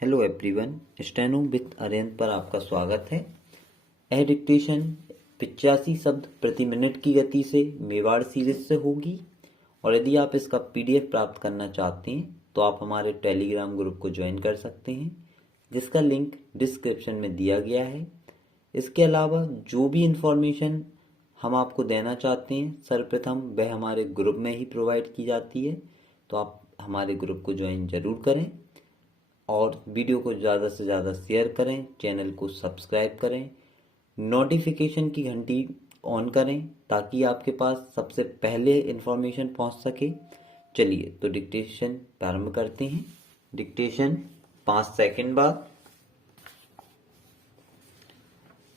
Hello everyone, steno with Arihant पर आपका स्वागत है। यह डिक्टेशन 85 शब्द प्रति मिनट की गति से मेवाड़ सीरीज से होगी और यदि आप इसका पीडीएफ प्राप्त करना चाहते हैं तो आप हमारे टेलीग्राम ग्रुप को ज्वाइन कर सकते हैं, जिसका लिंक डिस्क्रिप्शन में दिया गया है। इसके अलावा जो भी इंफॉर्मेशन हम आपको देना चाहते हैं सर्वप्रथम वह हमारे ग्रुप में ही प्रोवाइड की जाती है, तो आप हमारे ग्रुप को ज्वाइन जरूर करें और वीडियो को ज़्यादा से ज़्यादा शेयर करें, चैनल को सब्सक्राइब करें, नोटिफिकेशन की घंटी ऑन करें ताकि आपके पास सबसे पहले इन्फॉर्मेशन पहुंच सके। चलिए तो डिक्टेशन प्रारंभ करते हैं। डिक्टेशन 5 सेकंड बाद।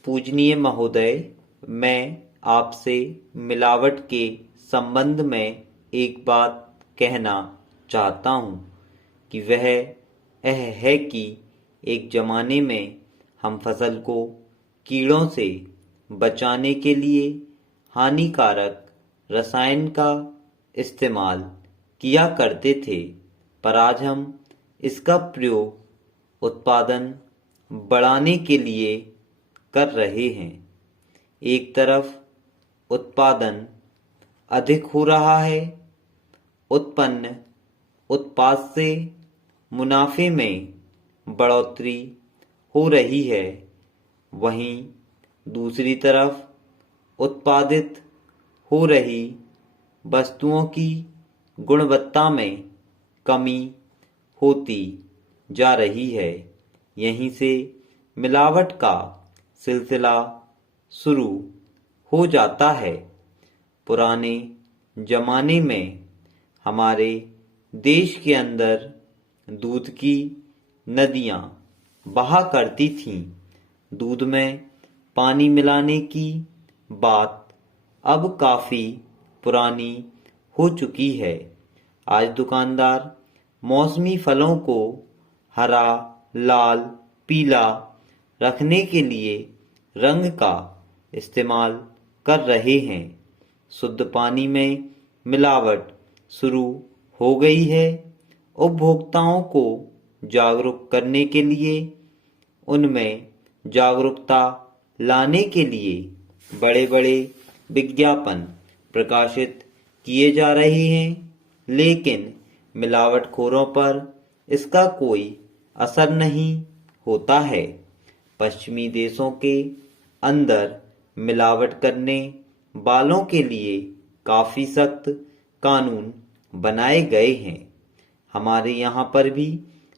पूजनीय महोदय, मैं आपसे मिलावट के संबंध में एक बात कहना चाहता हूँ कि वह यह है कि एक जमाने में हम फसल को कीड़ों से बचाने के लिए हानिकारक रसायन का इस्तेमाल किया करते थे, पर आज हम इसका प्रयोग उत्पादन बढ़ाने के लिए कर रहे हैं। एक तरफ उत्पादन अधिक हो रहा है, उत्पन्न उत्पाद से मुनाफे में बढ़ोतरी हो रही है, वहीं दूसरी तरफ उत्पादित हो रही वस्तुओं की गुणवत्ता में कमी होती जा रही है। यहीं से मिलावट का सिलसिला शुरू हो जाता है। पुराने जमाने में हमारे देश के अंदर दूध की नदियां बहा करती थीं। दूध में पानी मिलाने की बात अब काफी पुरानी हो चुकी है। आज दुकानदार मौसमी फलों को हरा, लाल, पीला रखने के लिए रंग का इस्तेमाल कर रहे हैं। शुद्ध पानी में मिलावट शुरू हो गई है। उपभोक्ताओं को जागरूक करने के लिए, उनमें जागरूकता लाने के लिए बड़े बड़े विज्ञापन प्रकाशित किए जा रहे हैं, लेकिन मिलावटखोरों पर इसका कोई असर नहीं होता है। पश्चिमी देशों के अंदर मिलावट करने वालों के लिए काफी सख्त कानून बनाए गए हैं। हमारे यहाँ पर भी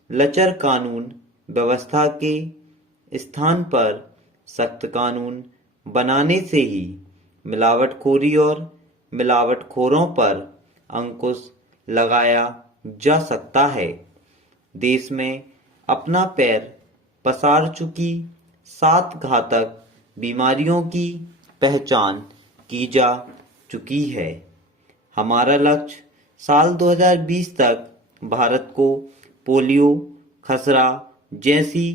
लचर कानून व्यवस्था के स्थान पर सख्त कानून बनाने से ही मिलावटखोरी और मिलावटखोरों पर अंकुश लगाया जा सकता है। देश में अपना पैर पसार चुकी 7 घातक बीमारियों की पहचान की जा चुकी है। हमारा लक्ष्य साल 2020 तक भारत को पोलियो, खसरा जैसी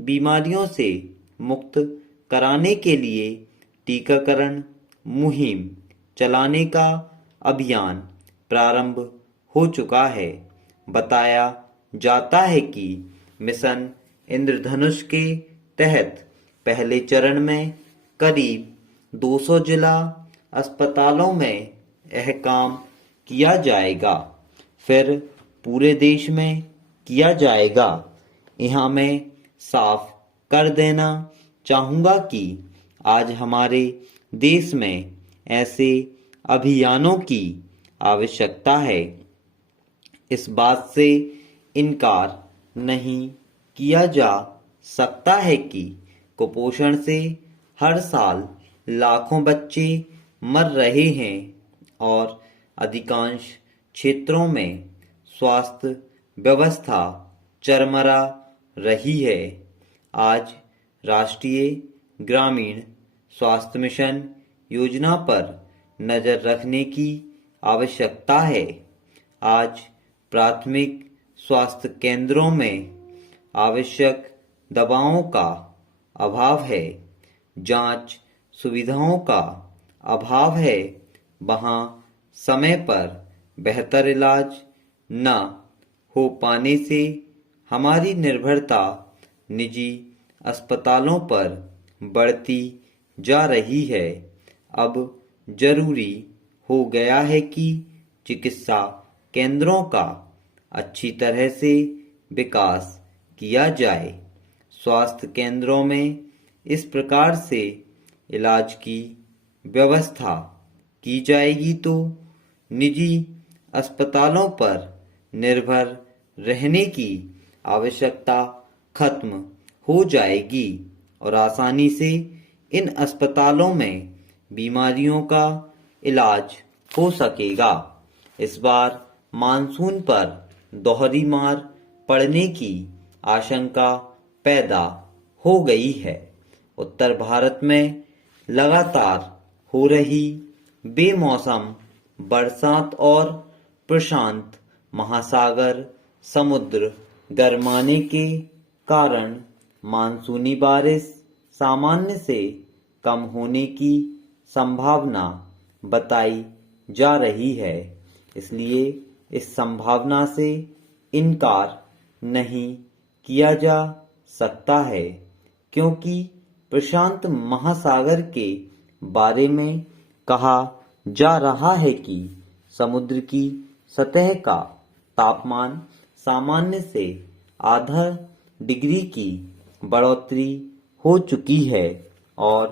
बीमारियों से मुक्त कराने के लिए टीकाकरण मुहिम चलाने का अभियान प्रारंभ हो चुका है। बताया जाता है कि मिशन इंद्रधनुष के तहत पहले चरण में करीब 200 जिला अस्पतालों में यह काम किया जाएगा, फिर पूरे देश में किया जाएगा। यहाँ मैं साफ कर देना चाहूँगा कि आज हमारे देश में ऐसे अभियानों की आवश्यकता है। इस बात से इनकार नहीं किया जा सकता है कि कुपोषण से हर साल लाखों बच्चे मर रहे हैं और अधिकांश क्षेत्रों में स्वास्थ्य व्यवस्था चरमरा रही है। आज राष्ट्रीय ग्रामीण स्वास्थ्य मिशन योजना पर नजर रखने की आवश्यकता है। आज प्राथमिक स्वास्थ्य केंद्रों में आवश्यक दवाओं का अभाव है, जांच सुविधाओं का अभाव है, वहां समय पर बेहतर इलाज न हो पाने से हमारी निर्भरता निजी अस्पतालों पर बढ़ती जा रही है। अब जरूरी हो गया है कि चिकित्सा केंद्रों का अच्छी तरह से विकास किया जाए। स्वास्थ्य केंद्रों में इस प्रकार से इलाज की व्यवस्था की जाएगी तो निजी अस्पतालों पर निर्भर रहने की आवश्यकता खत्म हो जाएगी और आसानी से इन अस्पतालों में बीमारियों का इलाज हो सकेगा। इस बार मानसून पर दोहरी मार पड़ने की आशंका पैदा हो गई है। उत्तर भारत में लगातार हो रही बेमौसम बरसात और प्रशांत महासागर समुद्र गर्माने के कारण मानसूनी बारिश सामान्य से कम होने की संभावना बताई जा रही है। इसलिए इस संभावना से इनकार नहीं किया जा सकता है, क्योंकि प्रशांत महासागर के बारे में कहा जा रहा है कि समुद्र की सतह का तापमान सामान्य से आधा डिग्री की बढ़ोतरी हो चुकी है और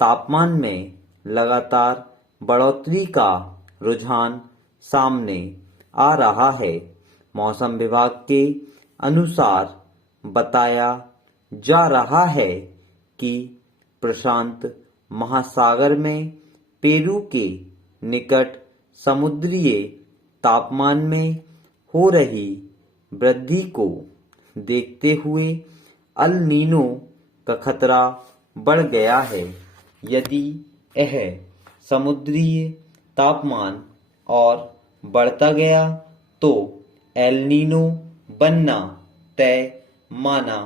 तापमान में लगातार बढ़ोतरी का रुझान सामने आ रहा है। मौसम विभाग के अनुसार बताया जा रहा है कि प्रशांत महासागर में पेरू के निकट समुद्रीय तापमान में हो रही वृद्धि को देखते हुए अल नीनो का खतरा बढ़ गया है। यदि यह समुद्रीय तापमान और बढ़ता गया तो एल नीनो बनना तय माना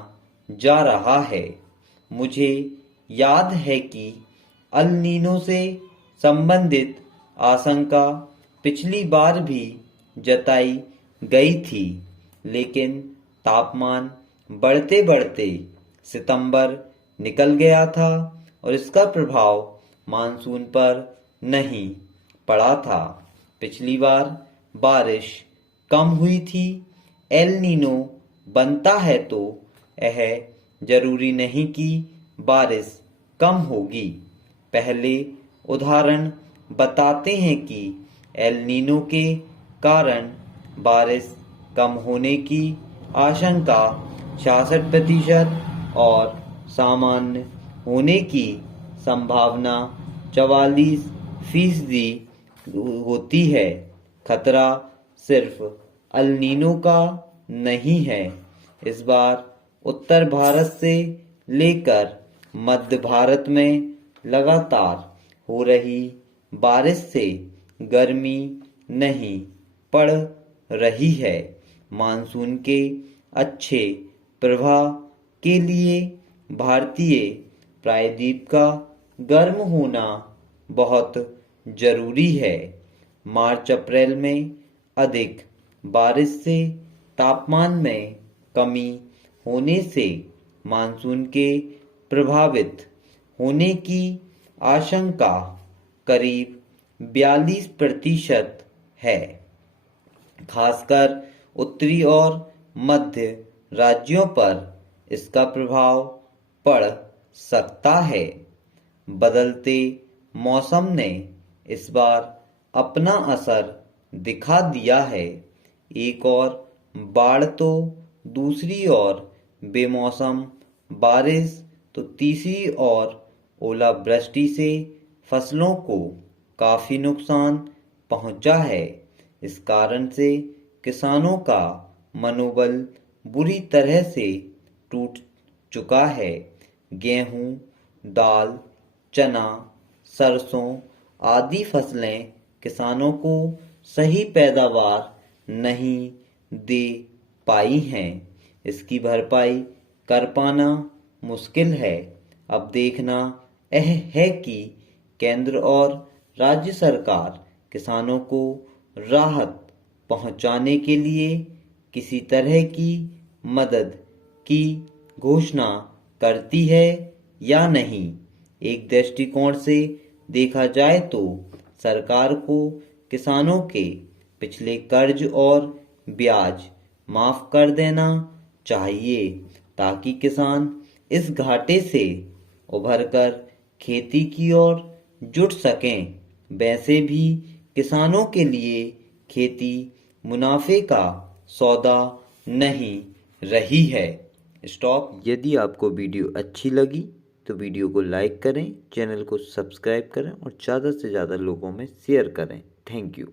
जा रहा है। मुझे याद है कि अल नीनो से संबंधित आशंका पिछली बार भी जताई गई थी, लेकिन तापमान बढ़ते बढ़ते सितंबर निकल गया था और इसका प्रभाव मानसून पर नहीं पड़ा था। पिछली बार बारिश कम हुई थी। एल नीनो बनता है तो यह जरूरी नहीं कि बारिश कम होगी। पहले उदाहरण बताते हैं कि एल नीनो के कारण बारिश कम होने की आशंका 66% और सामान्य होने की संभावना 44% होती है। खतरा सिर्फ अल नीनो का नहीं है। इस बार उत्तर भारत से लेकर मध्य भारत में लगातार हो रही बारिश से गर्मी नहीं पड़ रही है। मानसून के अच्छे प्रवाह के लिए भारतीय प्रायद्वीप का गर्म होना बहुत जरूरी है। मार्च अप्रैल में अधिक बारिश से तापमान में कमी होने से मानसून के प्रभावित होने की आशंका करीब 42% है। खासकर उत्तरी और मध्य राज्यों पर इसका प्रभाव पड़ सकता है। बदलते मौसम ने इस बार अपना असर दिखा दिया है। एक और बाढ़ तो दूसरी ओर बेमौसम बारिश तो तीसरी ओर ओलावृष्टि से फसलों को काफी नुकसान पहुंचा है। इस कारण से किसानों का मनोबल बुरी तरह से टूट चुका है। गेहूं, दाल, चना, सरसों आदि फसलें किसानों को सही पैदावार नहीं दे पाई हैं। इसकी भरपाई कर पाना मुश्किल है। अब देखना यह है कि केंद्र और राज्य सरकार किसानों को राहत पहुंचाने के लिए किसी तरह की मदद की घोषणा करती है या नहीं। एक दृष्टिकोण से देखा जाए तो सरकार को किसानों के पिछले कर्ज और ब्याज माफ कर देना चाहिए ताकि किसान इस घाटे से उभरकर खेती की ओर जुट सकें। वैसे भी किसानों के लिए खेती मुनाफे का सौदा नहीं रही है। स्टॉप। यदि आपको वीडियो अच्छी लगी तो वीडियो को लाइक करें, चैनल को सब्सक्राइब करें और ज़्यादा से ज़्यादा लोगों में शेयर करें। Thank you.